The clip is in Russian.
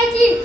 найти